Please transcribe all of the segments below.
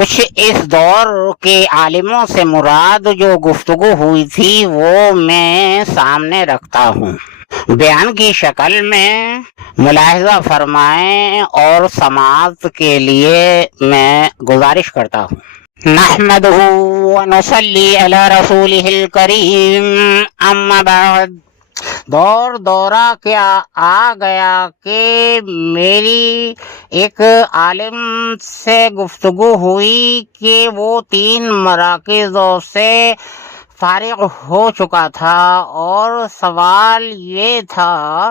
کچھ اس دور کے عالموں سے مراد جو گفتگو ہوئی تھی وہ میں سامنے رکھتا ہوں، بیان کی شکل میں ملاحظہ فرمائیں اور سماعت کے لیے میں گزارش کرتا ہوں۔ نحمدہ ونصلی علی رسولہ الکریم، اما بعد۔ دور دورہ کیا آ گیا کہ میری ایک عالم سے گفتگو ہوئی کہ وہ 3 مراکزوں سے فارغ ہو چکا تھا، اور سوال یہ تھا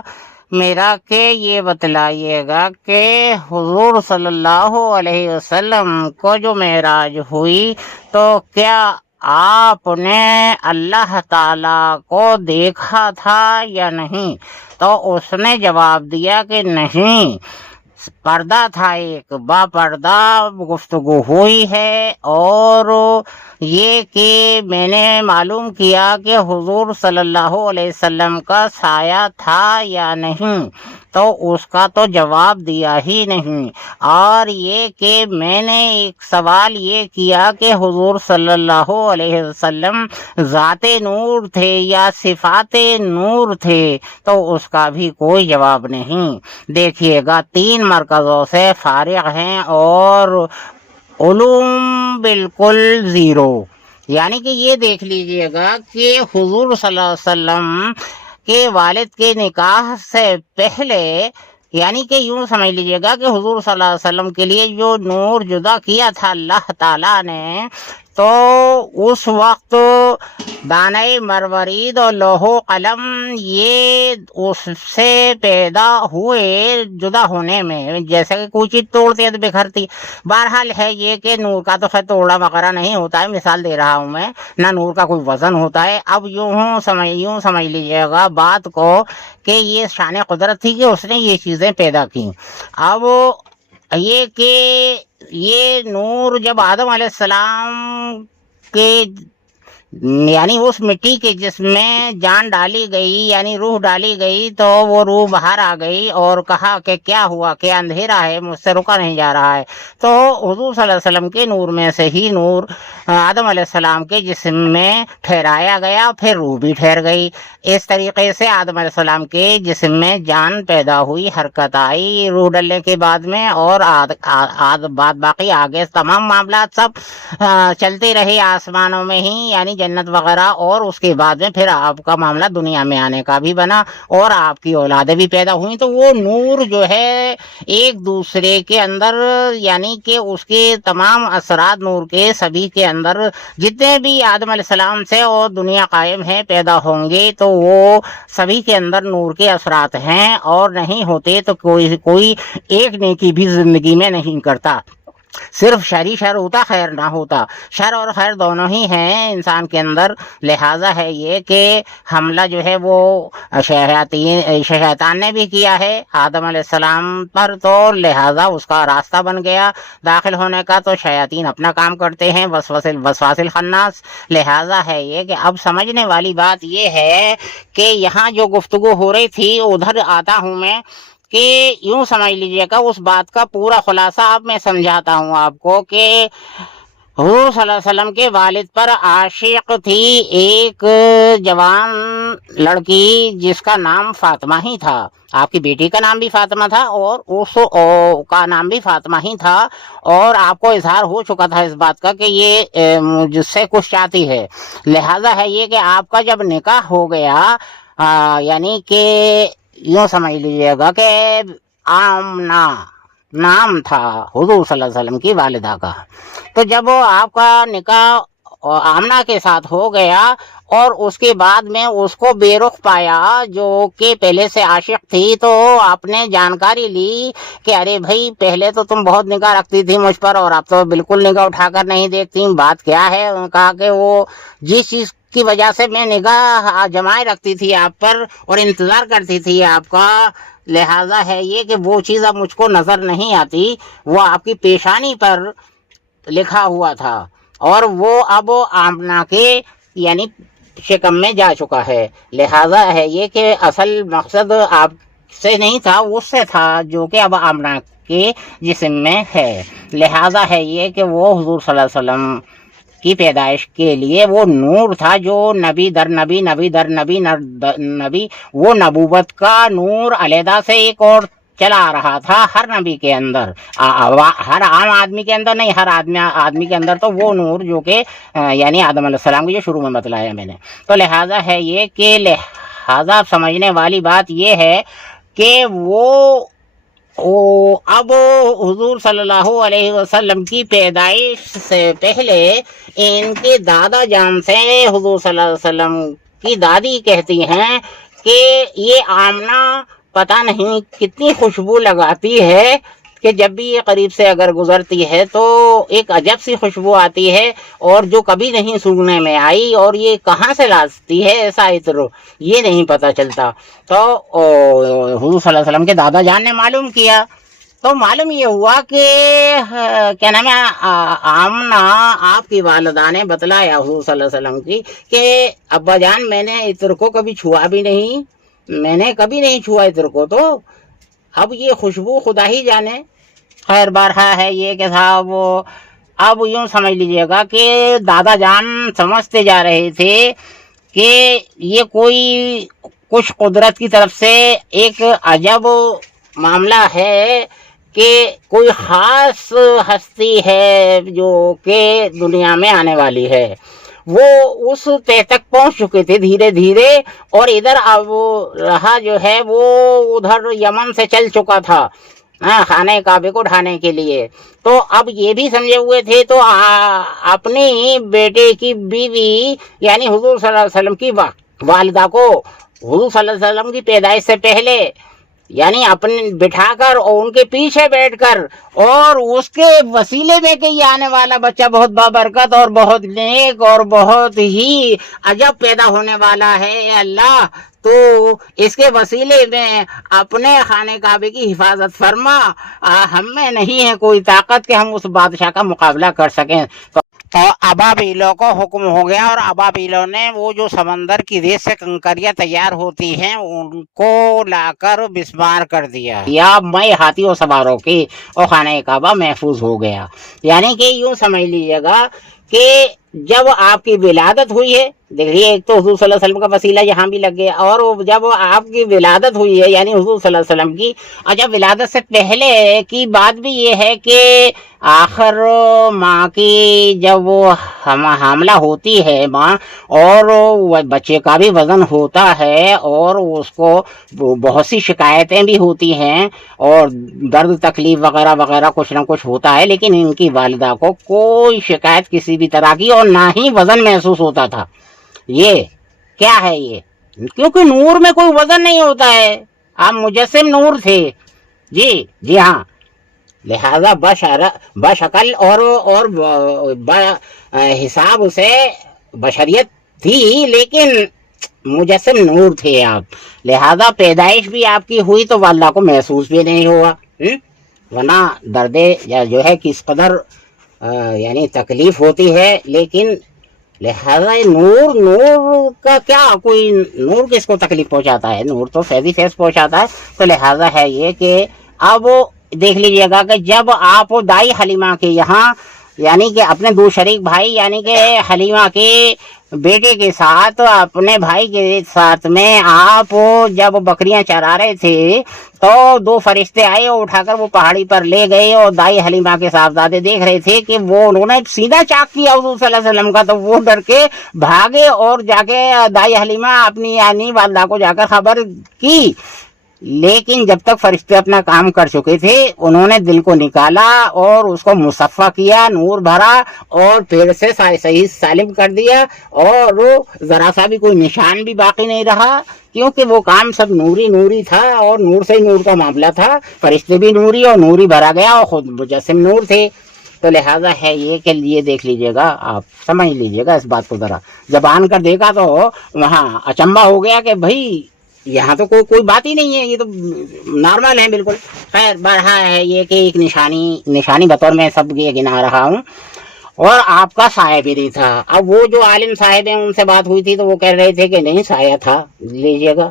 میرا کہ یہ بتلائیے گا کہ حضور صلی اللہ علیہ وسلم کو جو معراج ہوئی تو کیا آپ نے اللہ تعالیٰ کو دیکھا تھا یا نہیں؟ تو اس نے جواب دیا کہ نہیں، پردہ تھا، ایک با پردہ گفتگو ہوئی ہے، اور یہ کہ میں نے معلوم کیا کہ حضور صلی اللہ علیہ وسلم کا سایہ تھا یا نہیں، تو اس کا تو جواب دیا ہی نہیں۔ اور یہ کہ میں نے ایک سوال یہ کیا کہ حضور صلی اللہ علیہ وسلم ذات نور تھے یا صفات نور تھے، تو اس کا بھی کوئی جواب نہیں۔ دیکھیے گا 3 مرکزوں سے فارغ ہیں اور علوم بالکل زیرو، یعنی کہ یہ دیکھ لیجئے گا کہ حضور صلی اللہ علیہ وسلم کے والد کے نکاح سے پہلے، یعنی کہ یوں سمجھ لیجئے گا کہ حضور صلی اللہ علیہ وسلم کے لیے جو نور جدا کیا تھا اللہ تعالیٰ نے، تو اس وقت دانۂ مروارید اور لوح و قلم یہ اس سے پیدا ہوئے جدا ہونے میں، جیسے کہ کوئی چیز توڑتی ہے تو بکھرتی۔ بہرحال ہے یہ کہ نور کا تو خیر توڑنا وغیرہ نہیں ہوتا ہے، مثال دے رہا ہوں میں، نہ نور کا کوئی وزن ہوتا ہے۔ اب یوں سمجھ لیجیے گا بات کو کہ یہ شان قدرت تھی کہ اس نے یہ چیزیں پیدا کی۔ اب یہ کہ یہ نور جب آدم علیہ السلام کے یعنی اس مٹی کے جسم میں جان ڈالی گئی، یعنی روح ڈالی گئی، تو وہ روح باہر آ گئی اور کہا کہ کیا ہوا، کہ اندھیرا ہے، مجھ سے رکا نہیں جا رہا ہے۔ تو حضور صلی اللہ علیہ وسلم کے نور میں سے ہی نور آدم علیہ السلام کے جسم میں ٹھہرایا گیا، پھر روح بھی ٹھہر گئی۔ اس طریقے سے آدم علیہ السلام کے جسم میں جان پیدا ہوئی، حرکت آئی روح ڈلنے کے بعد میں، اور بعد باقی آگے تمام معاملات سب چلتے رہے آسمانوں میں ہی، یعنی جنت وغیرہ، اور اس کے بعد میں پھر آپ کا معاملہ دنیا میں آنے کا بھی بنا اور آپ کی اولادیں بھی پیدا ہوئیں۔ تو وہ نور جو ہے ایک دوسرے کے اندر، یعنی کہ اس کے تمام اثرات نور کے سبھی کے اندر جتنے بھی آدم علیہ السلام سے اور دنیا قائم ہے پیدا ہوں گے، تو وہ سبھی کے اندر نور کے اثرات ہیں، اور نہیں ہوتے تو کوئی ایک نیکی بھی زندگی میں نہیں کرتا۔ صرف شر ہوتا، خیر نہ ہوتا۔ شر اور خیر دونوں ہی ہیں انسان کے اندر، لہٰذا ہے یہ کہ حملہ جو ہے وہ شیطان نے بھی کیا ہے آدم علیہ السلام پر، تو لہٰذا اس کا راستہ بن گیا داخل ہونے کا۔ تو شیاطین اپنا کام کرتے ہیں، وسواس الخناس۔ لہٰذا ہے یہ کہ اب سمجھنے والی بات یہ ہے کہ یہاں جو گفتگو ہو رہی تھی ادھر آتا ہوں میں، کہ یوں سمجھ لیجئے گا اس بات کا پورا خلاصہ اب میں سمجھاتا ہوں آپ کو، کہ حضور صلی اللہ علیہ وسلم کے والد پر عاشق تھی ایک جوان لڑکی جس کا نام فاطمہ ہی تھا۔ آپ کی بیٹی کا نام بھی فاطمہ تھا اور اس کا نام بھی فاطمہ ہی تھا، اور آپ کو اظہار ہو چکا تھا اس بات کا کہ یہ مجھ سے کچھ چاہتی ہے۔ لہٰذا ہے یہ کہ آپ کا جب نکاح ہو گیا، یعنی کہ یوں سمجھ لیجیے گا کہ آمنہ نام تھا حضور صلی اللہ علیہ وسلم کی والدہ کا، تو جب آپ کا نکاح آمنہ کے ساتھ ہو گیا اور اس کے بعد میں اس کو بے رخ پایا جو کہ پہلے سے عاشق تھی، تو آپ نے جانکاری لی کہ ارے بھائی پہلے تو تم بہت نگاہ رکھتی تھی مجھ پر اور اب تو بالکل نگاہ اٹھا کر نہیں دیکھتی، بات کیا ہے؟ انہوں نے کہا کہ وہ جس چیز کی وجہ سے میں نگاہ جمائے رکھتی تھی آپ پر اور انتظار کرتی تھی آپ کا، لہٰذا ہے یہ کہ وہ چیز اب مجھ کو نظر نہیں آتی، وہ آپ کی پیشانی پر لکھا ہوا تھا، اور وہ اب آمنہ کے یعنی شکم میں جا چکا ہے۔ لہٰذا ہے یہ کہ اصل مقصد آپ سے نہیں تھا، اس سے تھا جو کہ اب آمنہ کے جسم میں ہے، لہذا ہے یہ کہ وہ حضور صلی اللہ علیہ وسلم کی پیدائش کے لیے وہ نور تھا جو نبی در نبی، نبی در نبی، نبی، وہ نبوت کا نور علیحدہ سے ایک اور چلا آ رہا تھا ہر نبی کے اندر، ہر عام آدمی کے اندر نہیں، ہر آدمی کے اندر تو وہ نور جو کہ یعنی آدم علیہ السلام کی جو شروع میں بتلایا میں نے، تو لہٰذا ہے یہ کہ لہٰذا سمجھنے والی بات یہ ہے کہ وہ اب حضور صلی اللہ علیہ وسلم کی پیدائش سے پہلے ان کے دادا جان سے حضور صلی اللہ علیہ وسلم کی دادی کہتی ہیں کہ یہ آمنہ پتہ نہیں کتنی خوشبو لگاتی ہے کہ جب بھی یہ قریب سے اگر گزرتی ہے تو ایک عجب سی خوشبو آتی ہے، اور جو کبھی نہیں سونگھنے میں آئی، اور یہ کہاں سے لاتی ہے ایسا عطر یہ نہیں پتہ چلتا۔ تو حضور صلی اللہ علیہ وسلم کے دادا جان نے معلوم کیا، تو معلوم یہ ہوا کہ کیا نام ہے آمنہ آپ کی والدہ نے بتلایا حضور صلی اللہ علیہ وسلم کی کہ ابا جان میں نے عطر کو کبھی چھوا بھی نہیں، میں نے کبھی نہیں چھوا عطر کو، تو اب یہ خوشبو خدا ہی جانے۔ خیر بارہا ہے یہ کہ صاحب اب یوں سمجھ لیجئے گا کہ دادا جان سمجھتے جا رہے تھے کہ یہ کوئی کچھ قدرت کی طرف سے ایک عجب معاملہ ہے کہ کوئی خاص ہستی ہے جو کہ دنیا میں آنے والی ہے۔ وہ اس طے تک پہنچ چکے تھے دھیرے دھیرے، اور ادھر اب رہا جو ہے وہ ادھر یمن سے چل چکا تھا خانہ کعبے کو ڈھانے کے لیے، تو اب یہ بھی سمجھے ہوئے تھے، تو اپنی بیٹے کی بیوی یعنی حضور صلی اللہ علیہ وسلم کی والدہ کو حضور صلی اللہ علیہ وسلم کی پیدائش سے پہلے یعنی اپنے بٹھا کر اور ان کے پیچھے بیٹھ کر اور اس کے وسیلے میں کہ یہ آنے والا بچہ بہت بابرکت اور بہت نیک اور بہت ہی عجب پیدا ہونے والا ہے، اے اللہ تو اس کے وسیلے میں اپنے خانہ کعبے کی حفاظت فرما، ہم میں نہیں ہے کوئی طاقت کہ ہم اس بادشاہ کا مقابلہ کر سکیں۔ تو ابابیلوں کو حکم ہو گیا، اور ابابیلوں نے وہ جو سمندر کی ریت سے کنکریاں تیار ہوتی ہیں ان کو لا کر بسمار کر دیا، یا میں ہاتھیوں سواروں کی اور خانہ کعبہ محفوظ ہو گیا۔ یعنی کہ یوں سمجھ لیجیے گا کہ جب آپ کی ولادت ہوئی ہے، دیکھیے ایک تو حضور صلی اللہ علیہ وسلم کا وسیلہ یہاں بھی لگ گیا، اور جب آپ کی ولادت ہوئی ہے یعنی حضور صلی اللہ علیہ وسلم کی، اور جب ولادت سے پہلے کی بات بھی یہ ہے کہ آخر ماں کی جب وہ حاملہ ہوتی ہے ماں، اور بچے کا بھی وزن ہوتا ہے، اور اس کو بہت سی شکایتیں بھی ہوتی ہیں، اور درد تکلیف وغیرہ وغیرہ کچھ نہ کچھ ہوتا ہے، لیکن ان کی والدہ کو کوئی شکایت کسی بھی طرح کی اور نہ ہی وزن محسوس ہوتا تھا۔ یہ کیا ہے یہ؟ کیونکہ نور میں کوئی وزن نہیں ہوتا ہے، آپ مجسم نور تھے، جی ہاں، لہذا بشکل اور حساب سے بشریت تھی، لیکن مجسم نور تھے آپ، لہذا پیدائش بھی آپ کی ہوئی تو واللہ کو محسوس بھی نہیں ہوا، ورنہ درد یا جو ہے کس قدر یعنی تکلیف ہوتی ہے، لیکن لہذا نور کا کیا، کوئی نور کس کو تکلیف پہنچاتا ہے؟ نور تو فیضی فیض پہنچاتا ہے۔ تو لہذا ہے یہ کہ اب دیکھ لیجئے گا کہ جب آپ دائی حلیمہ کے یہاں یعنی کہ اپنے دو شریک بھائی یعنی کہ حلیمہ کے بیٹے کے ساتھ اپنے بھائی کے ساتھ میں آپ جب بکریاں چرا رہے تھے تو دو فرشتے آئے اور اٹھا کر وہ پہاڑی پر لے گئے، اور دائی حلیمہ کے صاحبزادے دیکھ رہے تھے کہ وہ انہوں نے سیدھا چاک کیا حضور صلی اللہ علیہ وسلم کا، تو وہ ڈر کے بھاگے اور جا کے دائی حلیمہ اپنی یعنی والدہ کو جا کر خبر کی، لیکن جب تک فرشتے اپنا کام کر چکے تھے انہوں نے دل کو نکالا اور اس کو مصفہ کیا، نور بھرا اور پھر سے صحیح سالم کر دیا، اور ذرا سا بھی کوئی نشان بھی باقی نہیں رہا، کیونکہ وہ کام سب نوری تھا، اور نور سے ہی نور کا معاملہ تھا، فرشتے بھی نوری اور نوری بھرا گیا، اور خود مجسم نور تھے۔ تو لہٰذا ہے یہ کہ یہ دیکھ لیجئے گا، آپ سمجھ لیجئے گا اس بات کو، ذرا زبان کر دیکھا تو وہاں اچنبھا ہو گیا کہ بھائی یہاں تو کوئی بات ہی نہیں ہے، یہ تو نارمل ہے بالکل۔ خیر بڑھا ہے یہ کہ ایک نشانی بطور میں سب یہ گنا رہا ہوں، اور آپ کا سایہ بھی نہیں تھا۔ اب وہ جو عالم صاحب ہیں ان سے بات ہوئی تھی تو وہ کہہ رہے تھے کہ نہیں سایہ تھا، لیجئے گا۔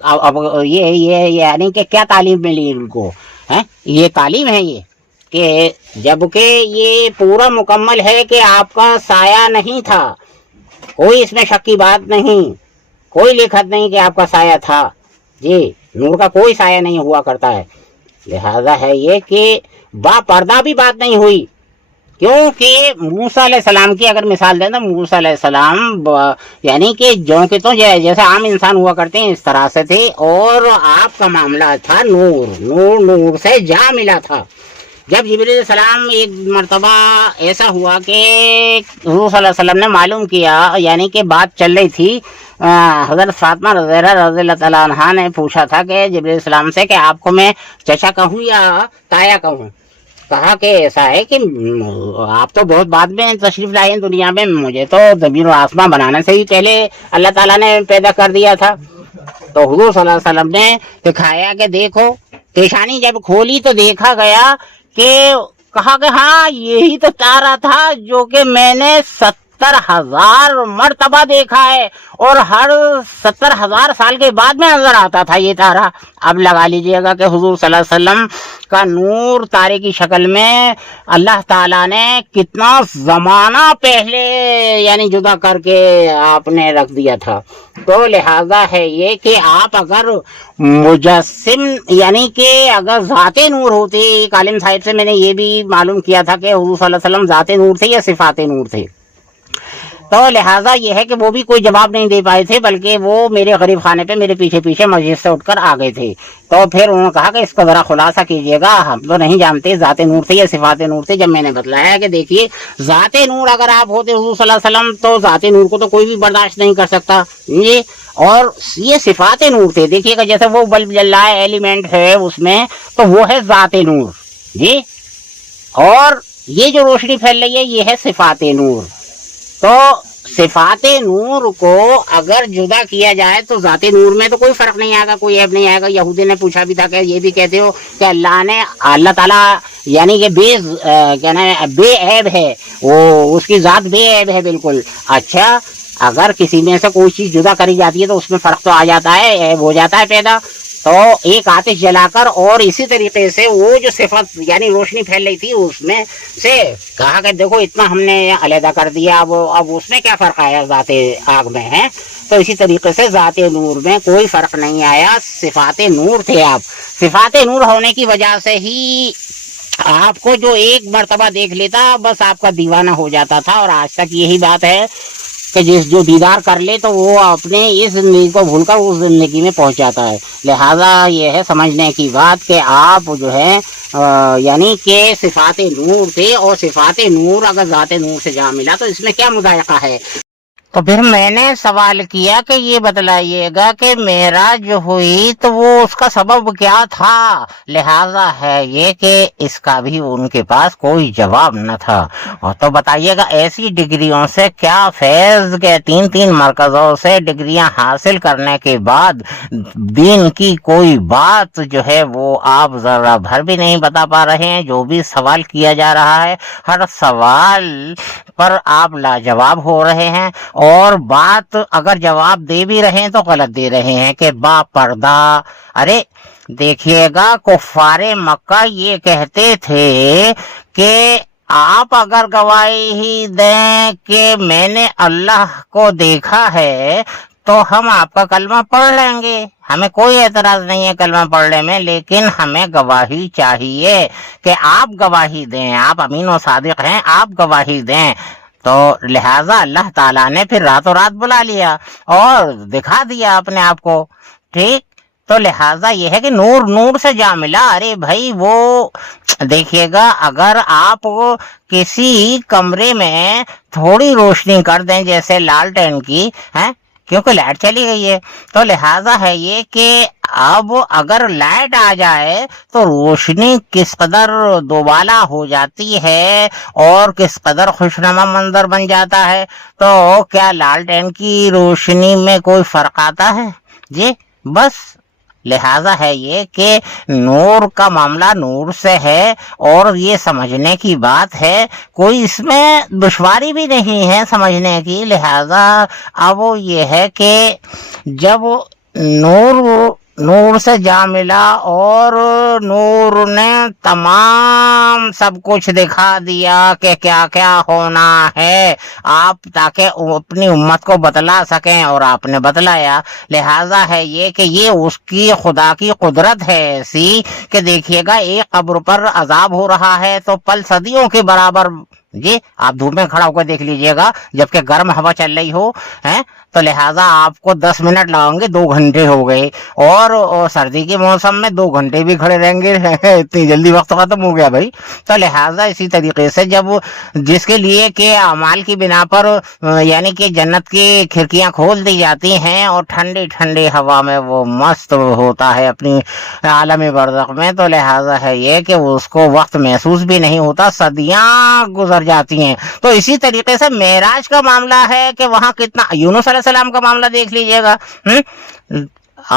اب یہ یعنی کہ کیا تعلیم ملی ان کو ہیں، یہ تعلیم ہے یہ کہ جبکہ یہ پورا مکمل ہے کہ آپ کا سایہ نہیں تھا، کوئی اس میں شک کی بات نہیں، کوئی لکھت نہیں کہ آپ کا سایہ تھا، جی نور کا کوئی سایہ نہیں ہوا کرتا ہے۔ لہذا ہے یہ کہ با پردہ بھی بات نہیں ہوئی، کیونکہ موسیٰ علیہ السلام کی اگر مثال دیں تو موسیٰ علیہ السلام یعنی کہ جو کہ تو جیسے عام انسان ہوا کرتے ہیں اس طرح سے تھے، اور آپ کا معاملہ تھا نور، نور نور سے جا ملا تھا۔ جب جبریل علیہ السلام ایک مرتبہ ایسا ہوا کہ حضور صلی اللہ علیہ وسلم نے معلوم کیا، یعنی کہ بات چل رہی تھی، حضرت فاطمہ رضی اللہ تعالیٰ عنہا نے پوچھا تھا کہ جبریل علیہ السلام سے کہ آپ کو میں چچا کہوں یا تایا کہوں؟ کہا کہ ایسا ہے کہ آپ تو بہت بعد میں تشریف لائے ہیں دنیا میں، مجھے تو زمین و آسمان بنانے سے ہی پہلے اللہ تعالیٰ نے پیدا کر دیا تھا۔ تو حضور صلی اللہ علیہ وسلم نے دکھایا کہ دیکھو، پیشانی جب کھولی تو دیکھا گیا کہ کہا کہ ہاں یہی تو تارا تھا جو کہ میں نے 70,000 مرتبہ دیکھا ہے، اور ہر 70,000 سال کے بعد میں نظر آتا تھا یہ تارا۔ اب لگا لیجئے گا کہ حضور صلی اللہ علیہ وسلم کا نور تارے کی شکل میں اللہ تعالیٰ نے کتنا زمانہ پہلے یعنی جدا کر کے آپ نے رکھ دیا تھا۔ تو لہذا ہے یہ کہ آپ اگر مجسم یعنی کہ اگر ذات نور ہوتے، ایک عالم صاحب سے میں نے یہ بھی معلوم کیا تھا کہ حضور صلی اللہ علیہ وسلم ذات نور تھے یا صفات نور تھے، تو لہٰذا یہ ہے کہ وہ بھی کوئی جواب نہیں دے پائے تھے، بلکہ وہ میرے غریب خانے پہ میرے پیچھے پیچھے مسجد سے اٹھ کر آ گئے تھے۔ تو پھر انہوں نے کہا کہ اس کا ذرا خلاصہ کیجئے گا، ہم تو نہیں جانتے ذات نور تھے یا صفات نور تھے۔ جب میں نے بتلایا کہ دیکھیے ذات نور اگر آپ ہوتے حضور صلی اللہ علیہ وسلم تو ذات نور کو تو کوئی بھی برداشت نہیں کر سکتا جی، اور یہ صفات نور تھے۔ دیکھیے گا جیسے وہ بلب جل رہا ہے، ایلیمنٹ ہے اس میں، تو وہ ہے ذات نور جی، اور یہ جو روشنی پھیل رہی ہے یہ ہے صفات نور۔ تو صفات نور کو اگر جدا کیا جائے تو ذات نور میں تو کوئی فرق نہیں آئے گا، کوئی عیب نہیں آئے گا۔ یہودی نے پوچھا بھی تھا کہ یہ بھی کہتے ہو کہ اللہ تعالیٰ یعنی کہ بے عیب ہے، وہ اس کی ذات بے عیب ہے بالکل۔ اچھا اگر کسی میں سے کوئی چیز جدا کری جاتی ہے تو اس میں فرق تو آ جاتا ہے، عیب ہو جاتا ہے پیدا۔ تو ایک آتش جلا کر اور اسی طریقے سے وہ جو صفت یعنی روشنی پھیل رہی تھی اس میں سے کہا کہ دیکھو اتنا ہم نے علیحدہ کر دیا، اب اس میں کیا فرق آیا ذات آگ میں ہے۔ تو اسی طریقے سے ذات نور میں کوئی فرق نہیں آیا، صفات نور تھے آپ۔ صفات نور ہونے کی وجہ سے ہی آپ کو جو ایک مرتبہ دیکھ لیتا بس آپ کا دیوانہ ہو جاتا تھا، اور آج تک یہی بات ہے کہ جو دیدار کر لے تو وہ اپنے اس زندگی کو بھول کر اس زندگی میں پہنچ جاتا ہے۔ لہذا یہ ہے سمجھنے کی بات کہ آپ جو ہے یعنی کہ صفات نور تھے، اور صفات نور اگر ذات نور سے جا ملا تو اس میں کیا مضائقہ ہے؟ تو پھر میں نے سوال کیا کہ یہ بتلائیے گا کہ معراج ہوئی تو وہ اس کا سبب کیا تھا؟ لہذا ہے یہ کہ اس کا بھی ان کے پاس کوئی جواب نہ تھا۔ اور تو بتائیے گا ایسی ڈگریوں سے کیا فیض کے 3 مرکزوں سے ڈگریاں حاصل کرنے کے بعد دین کی کوئی بات جو ہے وہ آپ ذرا بھر بھی نہیں بتا پا رہے ہیں۔ جو بھی سوال کیا جا رہا ہے ہر سوال پر آپ لاجواب ہو رہے ہیں، اور بات اگر جواب دے بھی رہے ہیں تو غلط دے رہے ہیں کہ با پردہ۔ ارے دیکھیے گا کفار مکہ یہ کہتے تھے کہ آپ اگر گواہی دیں کہ میں نے اللہ کو دیکھا ہے تو ہم آپ کا کلمہ پڑھ لیں گے، ہمیں کوئی اعتراض نہیں ہے کلمہ پڑھنے میں، لیکن ہمیں گواہی چاہیے کہ آپ گواہی دیں، آپ امین و صادق ہیں، آپ گواہی دیں۔ تو لہٰذا اللہ تعالیٰ نے پھر راتوں رات بلا لیا اور دکھا دیا اپنے آپ کو، ٹھیک۔ تو لہٰذا یہ ہے کہ نور نور سے جا ملا۔ ارے بھائی وہ دیکھیے گا اگر آپ کسی کمرے میں تھوڑی روشنی کر دیں جیسے لالٹین کی ہیں، کیونکہ لائٹ چلی گئی ہے، تو لہٰذا ہے یہ کہ اب اگر لائٹ آ جائے تو روشنی کس قدر دوبالا ہو جاتی ہے اور کس قدر خوشنما منظر بن جاتا ہے۔ تو کیا لالٹین کی روشنی میں کوئی فرق آتا ہے جی؟ بس لہذا ہے یہ کہ نور کا معاملہ نور سے ہے، اور یہ سمجھنے کی بات ہے، کوئی اس میں دشواری بھی نہیں ہے سمجھنے کی۔ لہذا اب یہ ہے کہ جب نور نور سے جا ملا اور نور نے تمام سب کچھ دکھا دیا کہ کیا کیا ہونا ہے، آپ تاکہ اپنی امت کو بتلا سکیں، اور آپ نے بتلایا۔ لہذا ہے یہ کہ یہ اس کی خدا کی قدرت ہے ایسی کہ دیکھیے گا ایک قبر پر عذاب ہو رہا ہے تو پل صدیوں کے برابر، جی آپ دھوپ میں کھڑا ہو کر دیکھ لیجئے گا، جبکہ گرم ہوا چل رہی ہو ہیں تو لہٰذا آپ کو 10 منٹ لگیں گے، 2 گھنٹے ہو گئے، اور سردی کے موسم میں 2 گھنٹے بھی کھڑے رہیں گے، اتنی جلدی وقت ختم ہو گیا بھائی۔ تو لہٰذا اسی طریقے سے جب جس کے لیے کہ اعمال کی بنا پر یعنی کہ جنت کی کھڑکیاں کھول دی جاتی ہیں اور ٹھنڈی ٹھنڈی ہوا میں وہ مست ہوتا ہے اپنی عالم برزخ میں، تو لہٰذا ہے یہ کہ اس کو وقت محسوس بھی نہیں ہوتا، صدیاں گزر جاتی ہیں۔ تو اسی طریقے سے معراج کا معاملہ ہے کہ وہاں کتنا، یونس علیہ السلام کا معاملہ دیکھ لیجئے گا،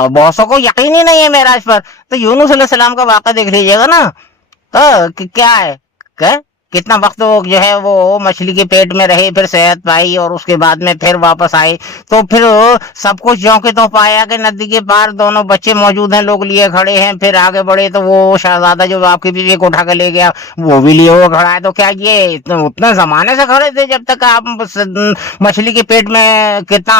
بہتوں کو یقین ہی نہیں ہے معراج پر، تو یونس علیہ السلام کا واقعہ دیکھ لیجئے گا نا، تو کیا ہے کہ کتنا وقت جو ہے وہ مچھلی کے پیٹ میں رہے، پھر صحت پائی، اور اس کے بعد میں پھر واپس آئے، تو پھر سب کچھ جوں کے تو پایا کہ ندی کے پار دونوں بچے موجود ہیں، لوگ لیے کھڑے ہیں، پھر آگے بڑھے تو وہ شہزادہ جو آپ کی بیوی کو اٹھا کے لے گیا وہ بھی لیے ہوا کھڑا ہے، تو کیا یہ اتنے زمانے سے کھڑے تھے جب تک آپ مچھلی کے پیٹ میں، کتنا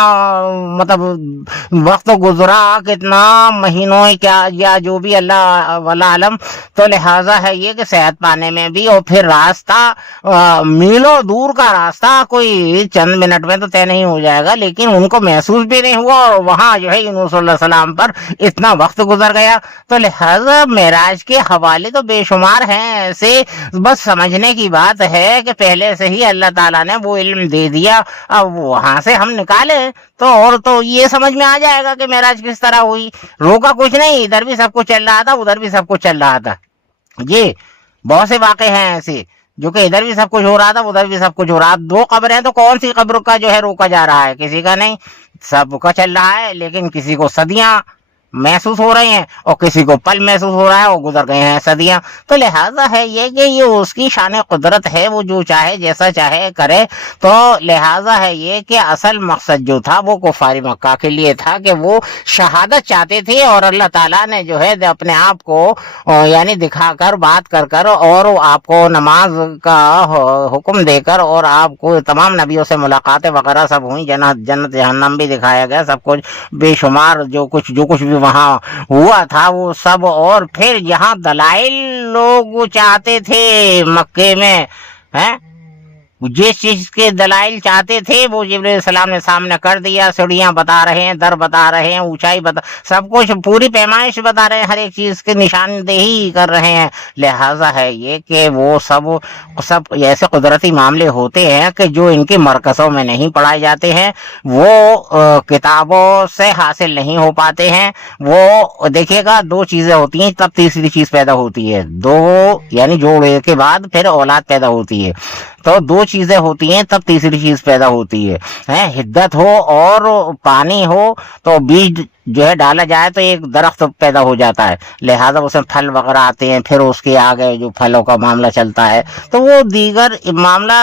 مطلب وقت گزرا، کتنا مہینوں کیا یا جو بھی اللہ والا علم۔ تو لہٰذا ہے یہ کہ صحت پانے میں بھی، اور پھر راستہ میلوں دور کا راستہ کوئی چند منٹ میں تو طے نہیں ہو جائے گا، لیکن ان کو محسوس بھی نہیں ہوا، اور وہاں جو ہے یونس علیہ السلام پر اتنا وقت گزر گیا۔ تو لہذا معراج کے حوالے تو بے شمار ہیں ایسے، بس سمجھنے کی بات ہے کہ پہلے سے ہی اللہ تعالیٰ نے وہ علم دے دیا، اب وہاں سے ہم نکالے تو اور تو یہ سمجھ میں آ جائے گا کہ معراج کس طرح ہوئی۔ روکا کچھ نہیں، ادھر بھی سب کچھ چل رہا تھا، ادھر بھی سب کچھ چل رہا تھا، جی بہت سے واقع ہیں ایسے جو کہ ادھر بھی سب کچھ ہو رہا تھا، ادھر بھی سب کچھ ہو رہا۔ 2 قبریں تو کون سی قبر کا جو ہے روکا جا رہا ہے، کسی کا نہیں، سب کا چل رہا ہے، لیکن کسی کو صدیاں محسوس ہو رہی ہیں اور کسی کو پل محسوس ہو رہا ہے، اور گزر گئے ہیں صدیاں۔ تو لہٰذا ہے یہ کہ یہ اس کی شان قدرت ہے، وہ جو چاہے جیسا چاہے کرے۔ تو لہٰذا ہے یہ کہ اصل مقصد جو تھا وہ کفار مکہ کے لیے تھا کہ وہ شہادت چاہتے تھے، اور اللہ تعالیٰ نے جو ہے اپنے آپ کو یعنی دکھا کر، بات کر کر، اور آپ کو نماز کا حکم دے کر، اور آپ کو تمام نبیوں سے ملاقاتیں وغیرہ سب ہوئی، جنت جہنم بھی دکھایا گیا، سب کچھ بے شمار جو کچھ بھی وہاں ہوا تھا وہ سب۔ اور پھر یہاں دلائل لوگ چاہتے تھے مکے میں، ہیں جس چیز کے دلائل چاہتے تھے وہ جبرائیل علیہ السلام نے سامنے کر دیا، سیڑھیاں بتا رہے ہیں، در بتا رہے ہیں، اونچائی بتا، سب کچھ پوری پیمائش بتا رہے ہیں، ہر ایک چیز کی نشاندہی کر رہے ہیں۔ لہٰذا ہے یہ کہ وہ سب ایسے قدرتی معاملے ہوتے ہیں کہ جو ان کے مرکزوں میں نہیں پڑھائے جاتے ہیں، وہ کتابوں سے حاصل نہیں ہو پاتے ہیں۔ وہ دیکھیے گا 2 چیزیں ہوتی ہیں تب تیسری چیز پیدا ہوتی ہے، 2 یعنی جوڑے کے بعد پھر اولاد پیدا ہوتی ہے، تو 2 چیزیں ہوتی ہیں تب تیسری چیز پیدا ہوتی ہے، حدت ہو اور پانی ہو، تو بیج جو ہے ڈالا جائے تو ایک درخت پیدا ہو جاتا ہے، لہذا اس میں پھل وغیرہ آتے ہیں، پھر اس کے آگے جو پھلوں کا معاملہ چلتا ہے تو وہ دیگر معاملہ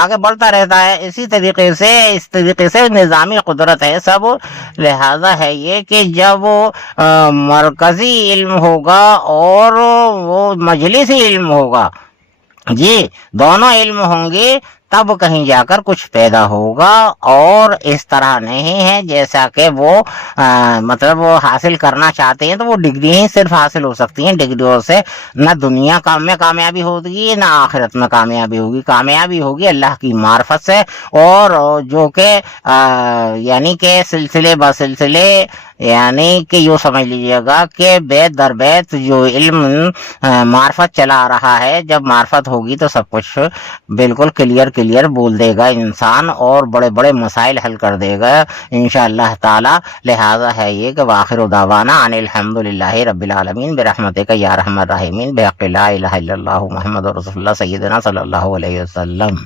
آگے بڑھتا رہتا ہے۔ اس طریقے سے نظامی قدرت ہے سب۔ لہذا ہے یہ کہ جب مرکزی علم ہوگا اور وہ مجلسی علم ہوگا، جی دونوں علم ہوں گے تب کہیں جا کر کچھ پیدا ہوگا، اور اس طرح نہیں ہے جیسا کہ وہ مطلب وہ حاصل کرنا چاہتے ہیں تو وہ ڈگری ہی صرف حاصل ہو سکتی ہیں، ڈگریوں سے نہ دنیا میں کامیابی ہوگی نہ آخرت میں کامیابی ہوگی۔ کامیابی ہوگی اللہ کی معرفت سے، اور جو کہ یعنی کہ سلسلے بسلسلے، یعنی کہ یوں سمجھ لیجیے گا کہ بیت در بیت جو علم معرفت چلا رہا ہے، جب معرفت ہوگی تو سب کچھ بالکل کلیئر بول دے گا انسان، اور بڑے بڑے مسائل حل کر دے گا انشاءاللہ تعالی۔ لہذا ہے یہ کہ وآخر دعوانا ان الحمدللہ رب العالمین برحمتک یا ارحم الراحمین بحق لا الہ الا اللہ محمد رسول اللہ سیدنا صلی اللہ علیہ وسلم۔